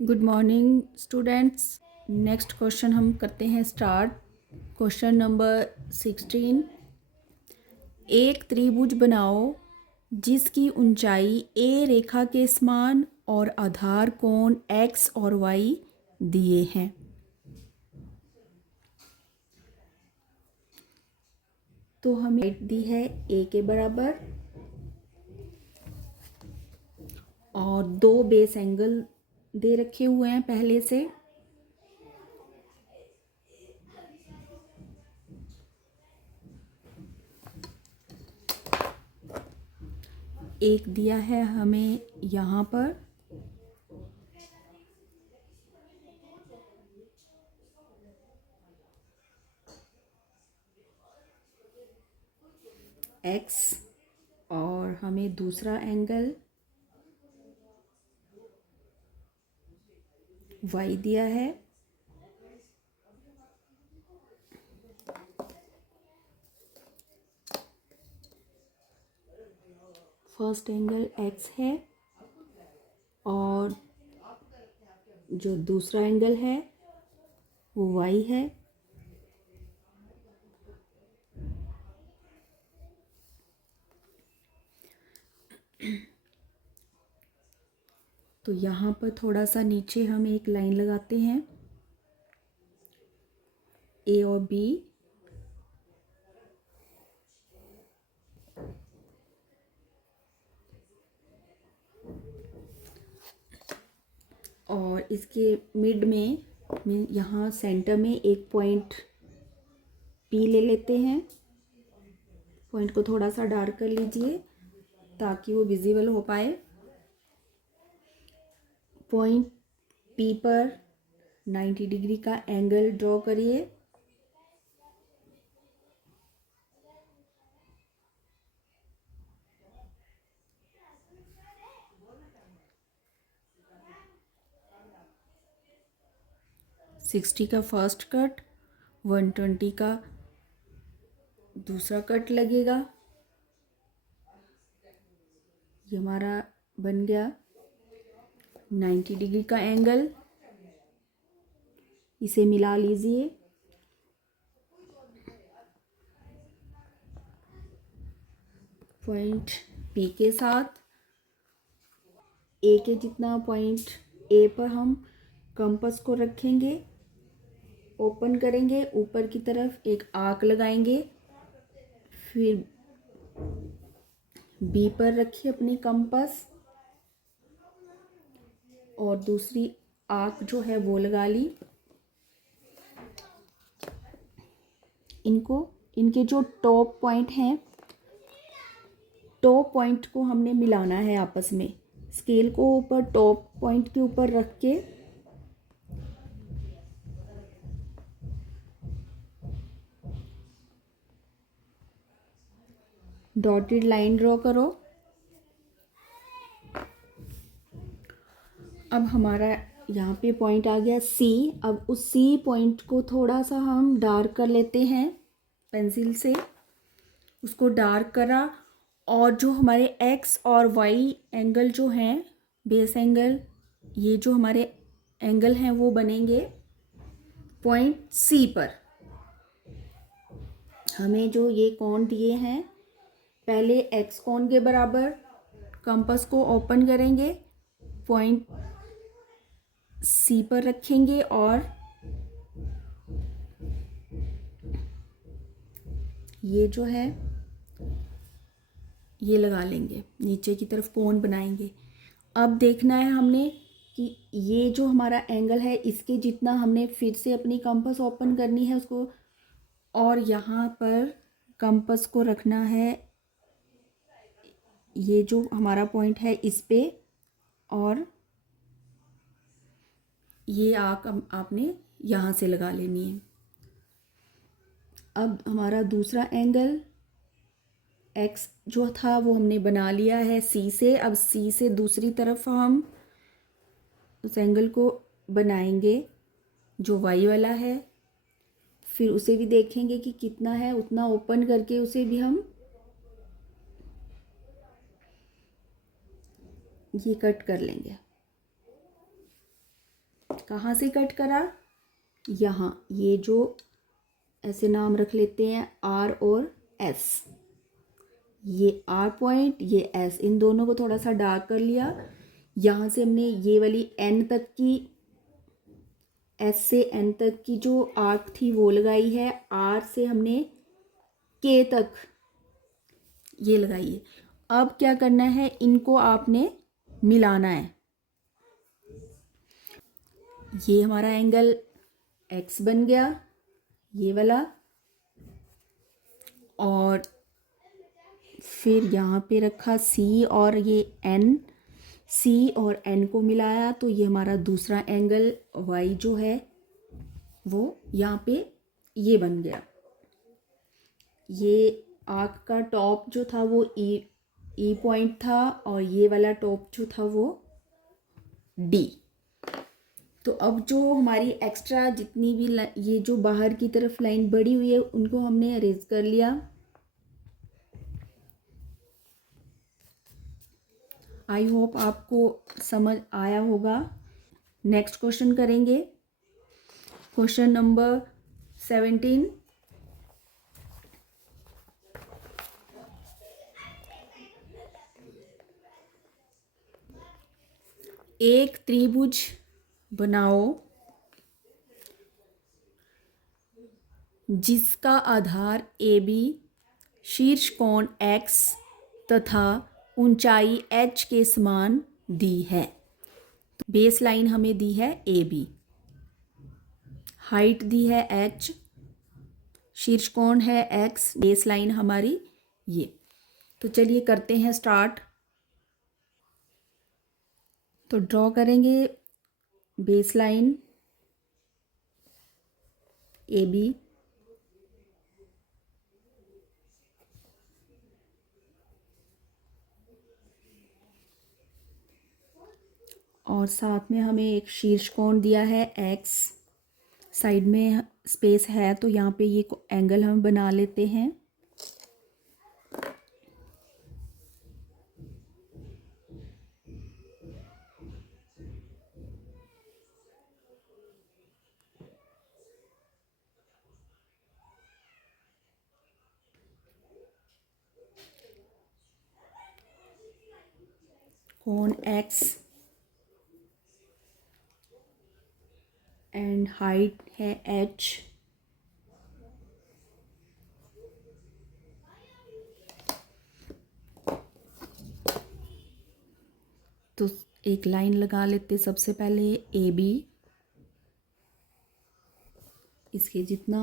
Good morning students. Next question हम करते हैं स्टार्ट। Question number 16। एक त्रिभुज बनाओ जिसकी ऊंचाई ए रेखा के समान और आधार कोण x और y दिए हैं। तो हमें दी है a के बराबर और दो बेस एंगल दे रखे हुए हैं पहले से। एक दिया है हमें यहाँ पर x और हमें दूसरा एंगल y दिया है। फर्स्ट एंगल x है और जो दूसरा एंगल है वो y है। तो यहाँ पर थोड़ा सा नीचे हम एक लाइन लगाते हैं a और b। और इसके मिड में यहाँ सेंटर में एक पॉइंट P ले लेते हैं। पॉइंट को थोड़ा सा डार्क कर लीजिए ताकि वो विजिबल हो पाए। पॉइंट P पर 90 डिग्री का एंगल ड्रॉ करिए। सिक्सटी का फर्स्ट कट, 120 का दूसरा कट लगेगा। ये हमारा बन गया 90 डिग्री का एंगल। इसे मिला लीजिए। पॉइंट P के साथ A के जितना पॉइंट A पर हम कंपास को रखेंगे, ओपन करेंगे, ऊपर की तरफ एक आर्क लगाएंगे। फिर B पर रखिए अपनी कंपास और दूसरी आर्क जो है वो लगा ली। इनके जो टॉप पॉइंट हैं, टॉप पॉइंट को हमने मिलाना है आपस में। स्केल को ऊपर टॉप पॉइंट के ऊपर रख के डॉटेड लाइन ड्रॉ करो। अब हमारा यहाँ पे पॉइंट आ गया C। अब उस C पॉइंट को थोड़ा सा हम डार्क कर लेते हैं पेंसिल से। उसको डार्क करा और जो हमारे X और Y एंगल जो हैं, बेस एंगल, ये जो हमारे एंगल हैं वो बनेंगे पॉइंट C पर। हमें जो ये कोण दिए हैं, पहले X कोण के बराबर कंपास को ओपन करेंगे, पॉइंट C पर रखेंगे और ये जो है ये लगा लेंगे, नीचे की तरफ कोण बनाएंगे। अब देखना है हमने कि ये जो हमारा एंगल है इसके जितना हमने फिर से अपनी कंपास ओपन करनी है उसको, और यहाँ पर कंपास को रखना है ये जो हमारा पॉइंट है इस पे, और ये आर्क आपने यहाँ से लगा लेनी है। अब हमारा दूसरा एंगल X जो था वो हमने बना लिया है C से। अब C से दूसरी तरफ हम उस एंगल को बनाएंगे जो Y वाला है। फिर उसे भी देखेंगे कि कितना है, उतना ओपन करके उसे भी हम ये कट कर लेंगे। कहाँ से कट करा, यहाँ, ये जो ऐसे नाम रख लेते हैं आर और एस, ये आर पॉइंट, ये एस, इन दोनों को थोड़ा सा डार्क कर लिया। यहाँ से हमने ये वाली एन तक की, एस से एन तक की जो आर्क थी वो लगाई है, आर से हमने के तक ये लगाई है। अब क्या करना है, इनको आपने मिलाना है। ये हमारा एंगल एक्स बन गया, ये वाला, और फिर यहाँ पे रखा सी और ये एन, सी और एन को मिलाया तो ये हमारा दूसरा एंगल वाई जो है वो यहाँ पे ये बन गया। ये आर्क का टॉप जो था वो ई पॉइंट था और ये वाला टॉप जो था वो डी। तो अब जो हमारी एक्स्ट्रा जितनी भी ये जो बाहर की तरफ लाइन बढ़ी हुई है उनको हमने अरेज कर लिया। आई होप आपको समझ आया होगा। नेक्स्ट क्वेश्चन करेंगे, क्वेश्चन नंबर 17। एक त्रिभुज बनाओ जिसका आधार ए बी, शीर्ष कोण एक्स तथा ऊंचाई एच के समान दी है। बेस लाइन हमें दी है ए बी, हाइट दी है एच, शीर्ष कोण है एक्स, बेस लाइन हमारी ये। तो चलिए करते हैं स्टार्ट। तो ड्रॉ करेंगे बेस लाइन ए बी, और साथ में हमें एक शीर्ष कोण दिया है एक्स, साइड में स्पेस है तो यहाँ पे ये एंगल हम बना लेते हैं। कोण एक्स एंड हाइट है एच, तो एक लाइन लगा लेते सबसे पहले ए बी, इसके जितना,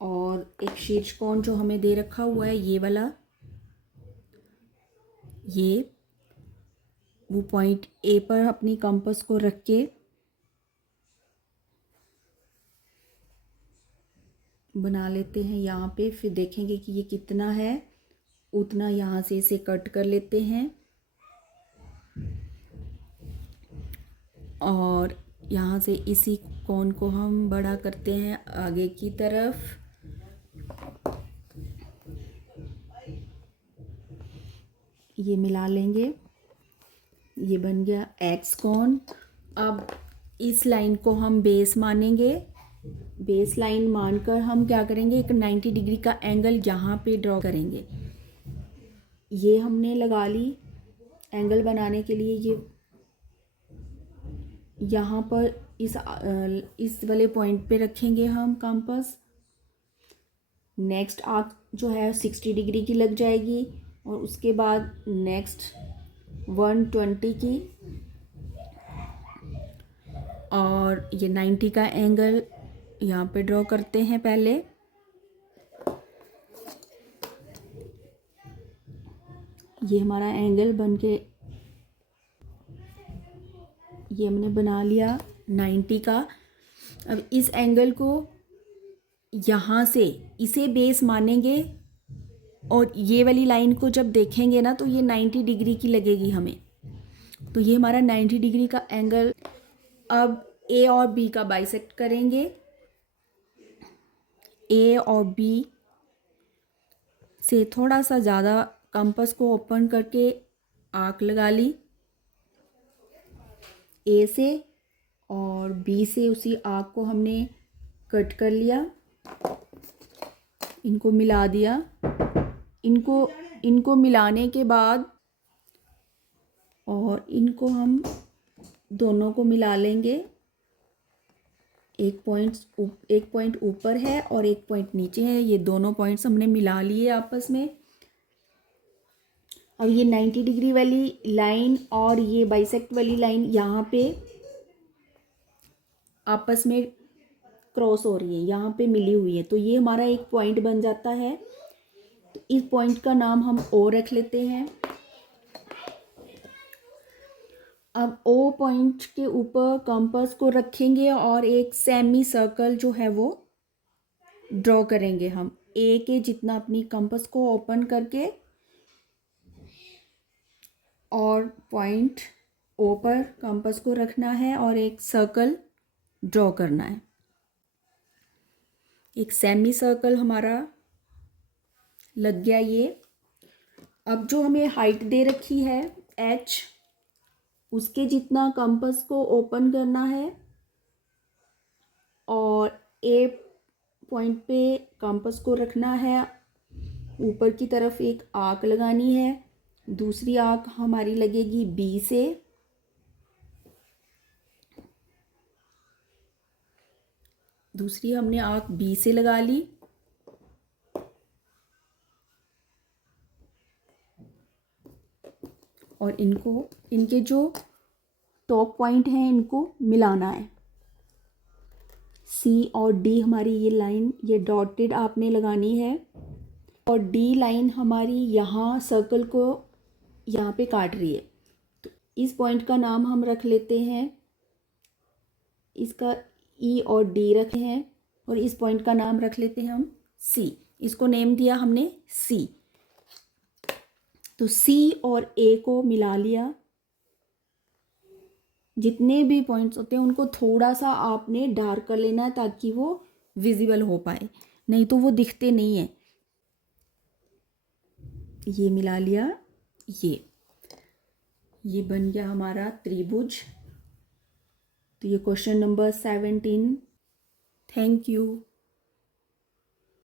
और एक शीर्ष कोण जो हमें दे रखा हुआ है ये वाला, ये वो पॉइंट ए पर अपनी कंपास को रख के बना लेते हैं यहाँ पे। फिर देखेंगे कि ये कितना है, उतना यहाँ से इसे कट कर लेते हैं और यहाँ से इसी कोण को हम बड़ा करते हैं आगे की तरफ। ये मिला लेंगे, ये बन गया एक्स कोण। अब इस लाइन को हम बेस मानेंगे, बेस लाइन मानकर हम क्या करेंगे, एक 90 डिग्री का एंगल यहाँ पे ड्रॉ करेंगे। ये हमने लगा ली एंगल बनाने के लिए। ये यहाँ पर इस वाले पॉइंट पे रखेंगे हम कंपास। नेक्स्ट आर्क जो है 60 डिग्री की लग जाएगी और उसके बाद नेक्स्ट 120 की, और ये 90 का एंगल यहाँ पे ड्रॉ करते हैं पहले। ये हमारा एंगल बन के ये हमने बना लिया 90 का। अब इस एंगल को यहाँ से इसे बेस मानेंगे और ये वाली लाइन को जब देखेंगे ना तो ये 90 डिग्री की लगेगी हमें। तो ये हमारा 90 डिग्री का एंगल। अब ए और बी का बाइसेक्ट करेंगे। ए और बी से थोड़ा सा ज़्यादा कंपास को ओपन करके आर्क लगा ली। ए से और बी से उसी आर्क को हमने कट कर लिया, इनको मिला दिया। इनको मिलाने के बाद और इनको हम दोनों को मिला लेंगे। एक पॉइंट ऊपर है और एक पॉइंट नीचे है, ये दोनों पॉइंट्स हमने मिला लिए आपस में। अब ये 90 डिग्री वाली लाइन और ये बाइसेक्ट वाली लाइन यहाँ पे आपस में क्रॉस हो रही है, यहाँ पे मिली हुई है, तो ये हमारा एक पॉइंट बन जाता है। तो इस पॉइंट का नाम हम ओ रख लेते हैं। अब ओ पॉइंट के ऊपर कंपास को रखेंगे और एक सेमी सर्कल जो है वो ड्रॉ करेंगे हम। ए के जितना अपनी कंपास को ओपन करके और पॉइंट ओ पर कंपास को रखना है और एक सर्कल ड्रॉ करना है। एक सेमी सर्कल हमारा लग गया ये। अब जो हमें हाइट दे रखी है h, उसके जितना कंपास को ओपन करना है और ए पॉइंट पे कंपास को रखना है। ऊपर की तरफ एक आर्क लगानी है, दूसरी आर्क हमारी लगेगी बी से, दूसरी हमने आर्क बी से लगा ली। और इनके जो टॉप पॉइंट हैं इनको मिलाना है। सी और डी हमारी ये लाइन, ये डॉटेड आपने लगानी है और डी लाइन हमारी यहाँ सर्कल को यहाँ पे काट रही है। तो इस पॉइंट का नाम हम रख लेते हैं, इसका ई और डी रखे हैं और इस पॉइंट का नाम रख लेते हैं हम सी। इसको नेम दिया हमने सी। तो सी और ए को मिला लिया। जितने भी पॉइंट्स होते हैं उनको थोड़ा सा आपने डार्क कर लेना है ताकि वो विजिबल हो पाए, नहीं तो वो दिखते नहीं है। ये मिला लिया, ये बन गया हमारा त्रिभुज। तो ये क्वेश्चन नंबर 17। Thank you.